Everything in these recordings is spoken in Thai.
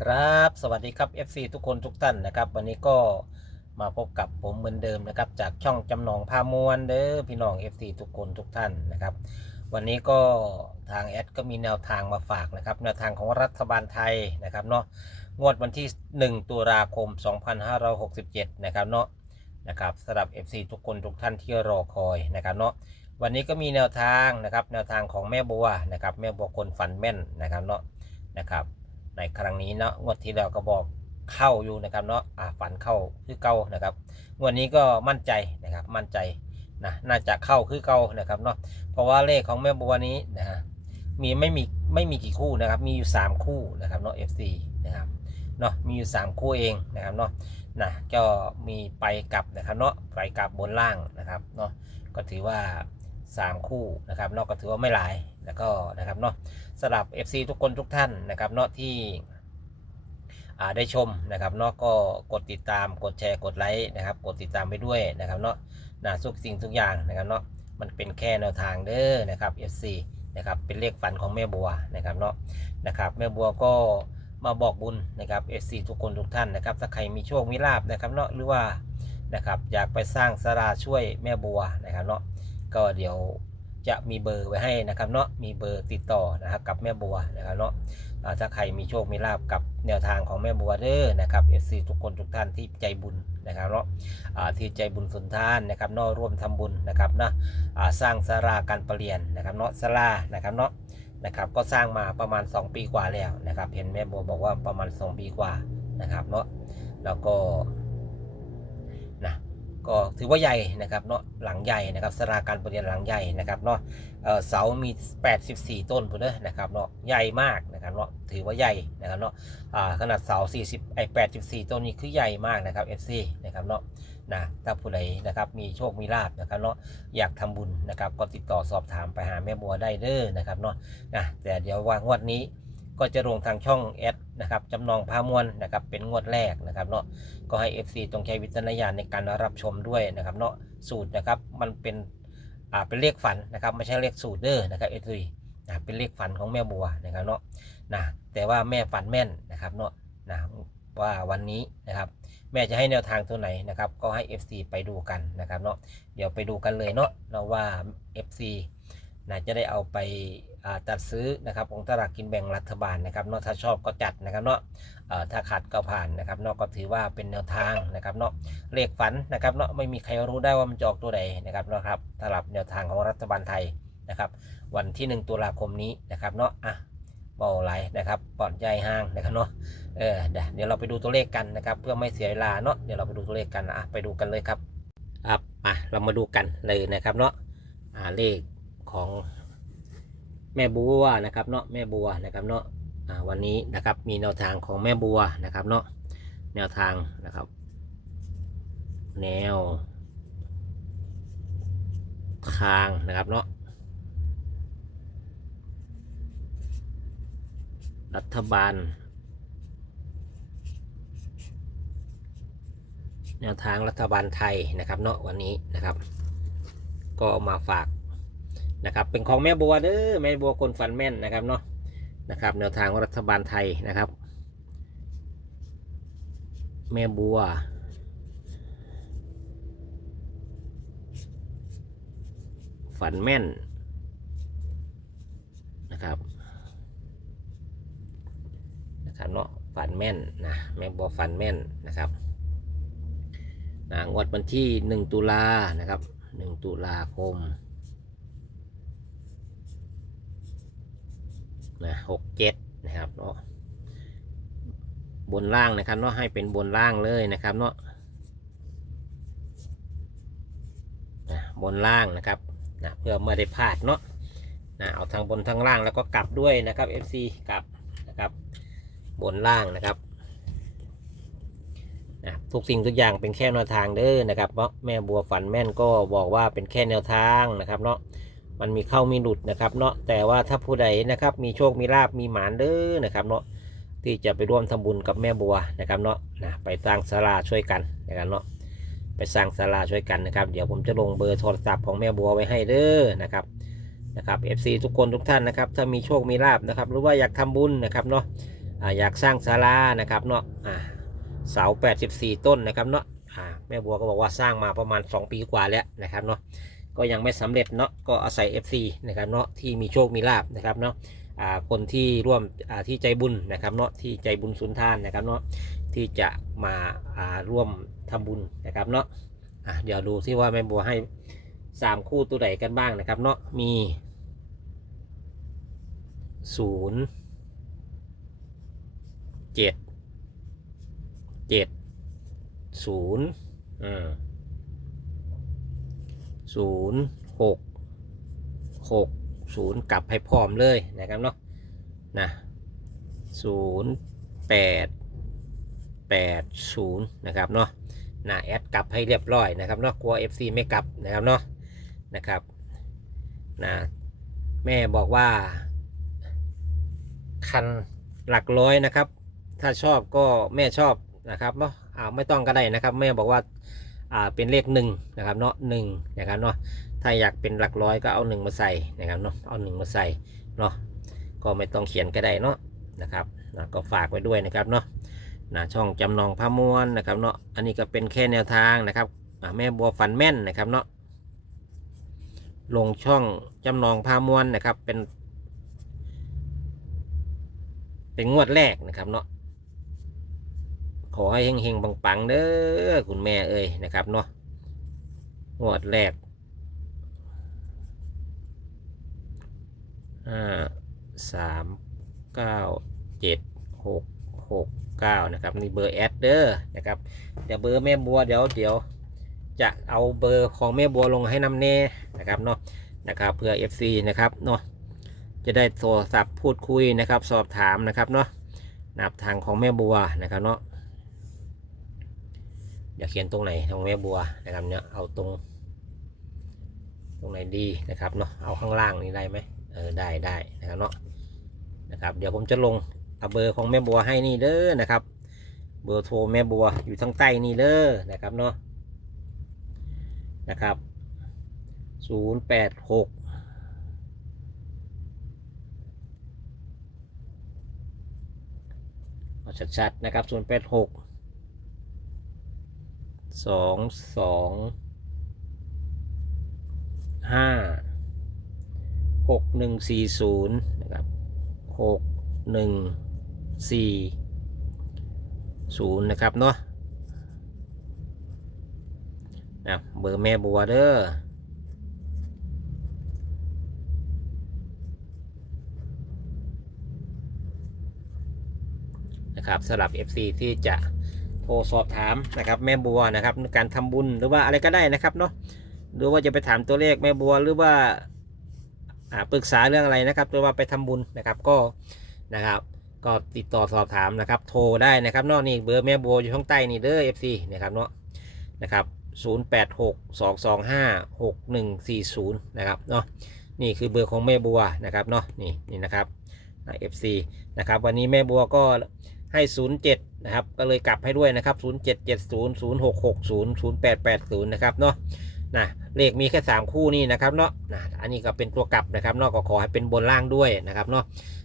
ครับสวัสดีครับ FC ทุกคนทุกท่านนะครับ วันนี้ก็มาพบกับผมเหมือนเดิมนะครับ จากช่องจำนองพามวลเด้อพี่น้อง FC ทุกคนทุกท่านนะครับ วันนี้ก็ทางแอดก็มีแนวทางมาฝากนะครับ แนวทางของรัฐบาลไทยนะครับเนาะงวดวันที่ 1 ตุลาคม 2567 นะครับเนาะนะครับสำหรับ FC ทุกคนทุกท่านที่รอคอยนะครับเนาะวันนี้ก็มีแนวทางนะครับ แนวทางของแม่บัวนะครับ แม่บัวคนฝันแม่นนะครับเนาะนะครับ ในครั้งนี้เนาะงวดที่แล้วก็บอกเข้าอยู่นะครับเนาะอ่าฝันเข้าคือเก่านะครับงวดนี้ก็มั่นใจนะครับมั่นใจนะน่าจะเข้าคือเก่านะครับเนาะเพราะว่าเลขของแม่บัวนี้นะฮะมีไม่มีไม่มีกี่คู่นะครับ มีอยู่ 3 คู่นะครับเนาะ FC นะครับเนาะมีอยู่ 3 คู่เองนะครับเนาะนะก็มีไปกลับนะครับเนาะไปกลับบนล่างนะครับเนาะก็ถือว่า 3 คู่นะครับเนาะก็ถือว่าไม่หลาย แล้วก็นะครับเนาะสำหรับ FC ทุกคนทุกท่านนะครับเนาะที่ได้ชมนะครับเนาะก็กดติดตามกดแชร์กดไลค์นะครับ กดติดตามไปด้วยนะครับเนาะนะทุกสิ่งทุกอย่างนะครับเนาะมันเป็นแค่แนวทางเด้อนะครับ FC นะครับเป็นเลขฝันของแม่บัวนะครับเนาะนะครับแม่บัวก็มาบอกบุญนะครับ FC ทุกคนทุกท่านนะครับถ้าใครมีโชคมีลาบนะครับเนาะหรือว่านะครับอยากไปสร้างสราช่วยแม่บัวนะครับเนาะก็เดี๋ยว จะมีเบอร์ไว้ให้นะครับเนาะมีเบอร์ติดต่อนะครับกับแม่บัวนะครับเนาะถ้าใครมีโชคมีลาบกับแนวทางของแม่บัวเด้อนะครับ FC ทุกคนทุกท่านที่ใจบุญนะครับเนาะที่ใจบุญสุนทานนะครับเนาะร่วมทำบุญนะครับนะสร้างสาราการประเรียนนะครับเนาะสารานะครับเนาะนะครับก็สร้างมาประมาณ 2 ปีกว่าแล้วนะครับเห็นแม่บัวบอกว่าประมาณ 2 ปีกว่านะครับเนาะแล้วก็ ก็ถือว่าใหญ่นะครับเนาะหลังใหญ่นะครับสาราการประเรียนหลังใหญ่นะครับเนาะเสา มี 84 ต้นพุ่นเด้อนะครับเนาะใหญ่มากนะครับเนาะถือว่าใหญ่นะครับเนาะขนาดเสา 40 ไอ้84 ต้นนี้คือใหญ่มากนะครับ FC นะครับเนาะนะถ้าผู้ใดนะครับมีโชคมีลาบนะครับเนาะอยากทำบุญนะครับก็ติดต่อสอบถามไปหาแม่บัวได้เด้อนะครับเนาะนะแต่เดี๋ยวว่างวดนี้ก็จะลงทางช่องแอด นะครับจำนองพามวลนะครับเป็นงวดแรกนะครับเนาะก็ให้ FC ตรงใช้วิจารณญาณในการรับชมด้วยนะครับเนาะสูตรนะครับมันเป็นอ่าเป็นเลขฝันนะครับไม่ใช่เลขสูตรเด้อนะครับเอฟีนะเป็นเลขฝันของแม่บัวนะครับเนาะนะแต่ว่าแม่ฝันแม่นนะครับเนาะนะว่าวันนี้นะครับแม่จะให้แนวทางตัวไหนนะครับก็ให้ FC ไปดูกันนะครับเนาะเดี๋ยวไปดูกันเลยเนาะเราว่า FC นะจะได้เอาไปจัดซื้อนะครับของตลาดกินแบ่งรัฐบาลนะครับเนาะถ้าชอบก็จัดนะครับเนาะถ้าขัดก็ผ่านนะครับเนาะก็ถือว่าเป็นแนวทางนะครับเนาะเลขฝันนะครับเนาะไม่มีใครรู้ได้ว่ามันจะออกตัวใดนะครับเนาะครับสำหรับแนวทางของรัฐบาลไทยนะครับวันที่ 1 ตุลาคมนี้นะครับเนาะอะเบาไหลนะครับปลอดใจห้างนะครับเนาะเออเดี๋ยวเดี๋ยวเราไปดูตัวเลขกันนะครับ เพื่อไม่เสียเวลาเนาะเดี๋ยวเราไปดูตัวเลขกันอะไปดูกันเลยครับอะมาเรามาดูกันเลยนะครับเนาะอ่าเลข ของแม่บัวนะครับเนาะแม่บัวนะครับเนาะวันนี้นะครับมีแนวทางของแม่บัวนะครับเนาะแนวทางนะครับ แนว ทางนะครับเนาะรัฐบาล แนวทางรัฐบาลไทยนะครับเนาะวันนี้นะครับ ก็มาฝาก นะครับเป็นของแม่บัวเด้อแม่บัวคนฝันแม่นนะครับเนาะนะครับแนวทางรัฐบาลไทยนะครับ แม่บัวฝันแม่นนะครับนะครับเนาะฝันแม่นนะแม่บัวฝันแม่นนะครับนะงวดวันที่ 1 ตุลานะครับ 1 ตุลาคม นะหกเจ็ดนะครับเนาะบนล่างนะครับเนาะให้เป็นบนล่างเลยนะครับเนาะนะบนล่างนะครับนะเพื่อไม่ได้พลาดเนาะนะเอาทางบนทางล่างแล้วก็กลับด้วยนะครับ FC กลับนะครับบนล่างนะครับนะทุกสิ่งทุกอย่างเป็นแค่แนวทางเด้อนะครับเพราะแม่บัวฝันแม่นก็บอกว่าเป็นแค่แนวทางนะครับเนาะ มันมีเข้ามีหลุดนะครับเนาะแต่ว่าถ้าผู้ใดนะครับ มีโชคมีลาบมีหมานเด้อนะครับเนาะที่จะไปร่วมทำบุญกับแม่บัวนะครับเนาะนะไปสร้างศาลาช่วยกันนะครับเนาะไปสร้างศาลาช่วยกันนะครับ เดี๋ยวผมจะลงเบอร์โทรศัพท์ของแม่บัวไว้ให้เด้อนะครับนะครับ FC ทุกคนทุกท่านนะครับ ถ้ามีโชคมีลาบนะครับ หรือว่าอยากทำบุญนะครับเนาะอยากสร้างศาลานะครับเนาะอ่าเสา 84 ต้นนะครับเนาะแม่บัวก็บอกว่าสร้างมาประมาณ 2 ปีกว่าแล้วนะครับเนาะ ก็ยังไม่สำเร็จเนาะก็อาศัย FC นะครับเนาะที่มีโชคมีลาบนะครับเนาะอ่าคนที่ร่วมอ่าที่ใจบุญนะครับเนาะที่ใจบุญสุนทานนะครับเนาะที่จะมาอ่าร่วมทำบุญนะครับเนาะอะเดี๋ยวดูที่ว่าแม่บัวให้ 3 คู่ตัวไหนกันบ้างนะครับเนาะมีศูนย์เจ็ดเจ็ดศูนย์อ่า ศูนย์หกหกศูนย์กลับให้พร้อมเลยนะครับเนาะนะศูนย์แปดแปดศูนย์นะครับเนาะนะแอดกลับให้เรียบร้อยนะครับเนาะกลัว FC ไม่กลับนะครับเนาะนะครับนะแม่บอกว่า คันหลักร้อยนะครับ ถ้าชอบก็แม่ชอบนะครับเนาะอ่าไม่ต้องก็ได้นะครับ แม่บอกว่า อ่าเป็นเลขหนึ่งนะครับเนาะหนึ่งนะครับเนาะถ้าอยากเป็นหลักร้อยก็เอาหนึ่งมาใส่นะครับเนาะเอาหนึ่งมาใส่เนาะก็ไม่ต้องเขียนก็ได้เนาะนะครับนะก็ฝากไว้ด้วยนะครับเนาะนะช่องจำนองพามวนนะครับเนาะอันนี้ก็เป็นแค่แนวทางนะครับอ่าแม่บัวฟันแม่นนะครับเนาะลงช่องจำนองพามวนนะครับเป็น เป็นงวดแรกนะครับเนาะ ขอให้เฮงๆปังๆเด้อคุณแม่เอ้ยนะครับเนาะงวดแรกห้าสามเก้าเจ็ดหกหกเก้านะครับนี่เบอร์แอดเด้อนะครับเดี๋ยวเบอร์แม่บัวเดี๋ยวเดี๋ยวจะเอาเบอร์ของแม่บัวลงให้นำเน่นะครับเนาะนะครับเพื่อ FC นะครับเนาะจะได้โทรศัพท์พูดคุยนะครับ สอบถามนะครับเนาะนับทางของแม่บัวนะครับเนาะ อยากเขียนตรงไหนของแม่บัวนะครับเนี่ยเอาตรง ตรงไหนดีนะครับเนาะเอาข้างล่างนี่ได้ไหมเออได้ได้นะครับเนาะนะครับ เดี๋ยวผมจะลงเอาเบอร์ของแม่บัวให้นี่เด้อนะครับ เบอร์โทรแม่บัวอยู่ทางใต้นี่เด้อนะครับเนาะนะครับศูนย์แปดหกชัดๆนะครับส่วนแปดหก สองสองห้าหกหนึ่งสี่ศูนย์นะครับหกหนึ่งสี่ศูนย์นะครับเนาะอะเบอร์แม่บัวเด้อนะครับสำหรับ FC ที่จะ โทรสอบถามนะครับแม่บัวนะครับการทำบุญหรือว่าอะไรก็ได้นะครับเนาะหรือว่าจะไปถามตัวเลขแม่บัวหรือว่าอ่าปรึกษาเรื่องอะไรนะครับหรือว่าไปทำบุญนะครับก็นะครับก็ติดต่อสอบถามนะครับ โทรได้นะครับเนอกนี่เบอร์แม่บัวอยู่ข้างใต้นี่เด้อ FC นะครับเนาะนะครับ086 225 6140นะครับเนาะนี่คือเบอร์ของแม่บัวนะครับเนาะนี่นี่นะครับอ่า FC นะครับวันนี้แม่บัวก็ ให้07นะครับ ก็เลยกลับให้ด้วยนะครับ0770 0660 0880นะครับเนาะนะเลขมีแค่ 3 คู่นี่นะครับเนาะนะอันนี้ก็เป็นตัวกลับนะครับเนาะก็ขอให้เป็นบนล่างด้วยนะครับเนาะ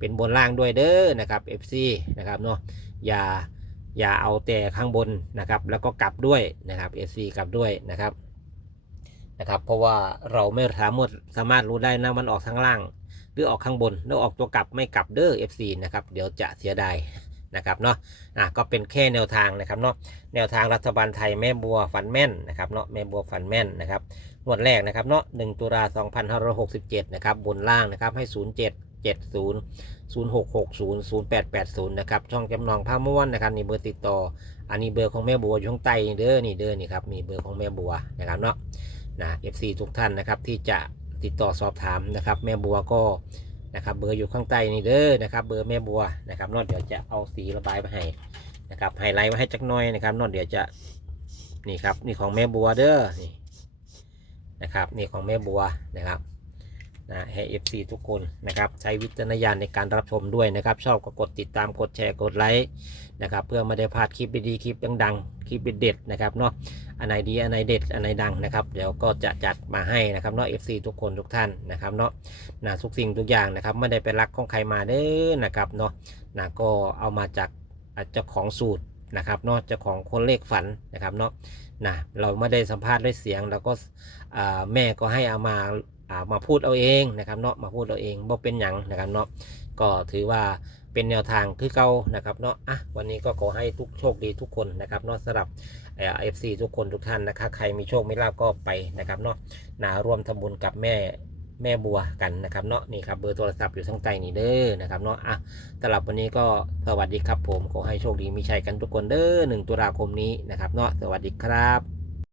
เป็นบนล่างด้วยเด้อนะครับ FC นะครับเนาะอย่าอย่าเอาแต่ข้างบนนะครับ แล้วก็กลับด้วยนะครับ FC กลับด้วยนะครับนะครับ เพราะว่าเราไม่สามารถสามารถรู้ได้นะมันออกทางล่าง หรือออกข้างบนแล้วออกตัวกลับไม่กลับเด้อ FC นะครับเดี๋ยวจะเสียดาย นะครับเนาะอะก็เป็นแค่แนวทางนะครับเนาะแนวทางรัฐบาลไทยแม่บัวฝันแม่นนะครับเนาะแม่บัวฝันแม่นนะครับงวดแรกนะครับเนาะ1ตุลา2567นะครับบนล่างนะครับให้ 07 70 0660 0880นะครับช่องจำนองผ้าม้วนนะครับนี่เบอร์ติดต่อ อันนี้เบอร์ของแม่บัวอยู่ข้างใต้นี่เด้อนี่เด้อนี่ครับมีเบอร์ของแม่บัวนะครับเนาะนะ FC ทุกท่านนะครับที่จะติดต่อสอบถามนะครับแม่บัวก็ นะครับเบอร์อยู่ข้างใต้นี่เด้อนะครับเบอร์แม่บัวนะครับนอดเดี๋ยวจะเอาสีระบายมาให้นะครับไฮไลท์มาให้จักหน่อยนะครับนอดเดี๋ยวจะนี่ครับนี่ของแม่บัวเด้อนี่นะครับนี่ของแม่บัวนะครับ นะให้ FC ทุกคนนะครับใช้วิจารณญาณในการรับชมด้วยนะครับ ชอบก็กดติดตามกดแชร์กดไลค์นะครับเพื่อไม่ได้พลาดคลิปดีๆคลิปดังๆคลิปเด็ดๆนะครับเนาะอันไหนดีอันไหนเด็ดอันไหนดังนะครับเดี๋ยวก็จะจัดมาให้นะครับเนาะ FC ทุกคนทุกท่านนะครับเนาะนะทุกสิ่งทุกอย่างนะครับไม่ได้ไปรักของใครมาเด้อนะครับเนาะนะก็เอามาจากเจ้าของสูตรนะครับเนาะเจ้าของคนเลขฝันนะครับเนาะนะเราไม่ได้สัมภาษณ์ด้วยเสียง แล้วก็อ่าแม่ก็ให้เอามา มาพูดเอาเองนะครับเนาะมาพูดเอาเองบ่เป็นหยังนะครับเนาะก็ถือว่าเป็นแนวทางคือเก่านะครับเนาะอะวันนี้ก็ขอให้ทุกโชคดีทุกคนนะครับเนาะสำหรับเอฟซีทุกคนทุกท่านนะครับใครมีโชคไม่ลาภก็ไปนะครับเนาะนาร่วมทำบุญกับแม่แม่บัวกันนะครับเนาะนี่ครับเบอร์โทรศัพท์อยู่ทั้งใต้นี่เด้อนะครับเนาะอะสำหรับวันนี้ก็สวัสดีครับผมขอให้โชคดีมีชัยกันทุกคนเด้อหนึ่งตุลาคมนี้นะครับเนาะสวัสดีครับ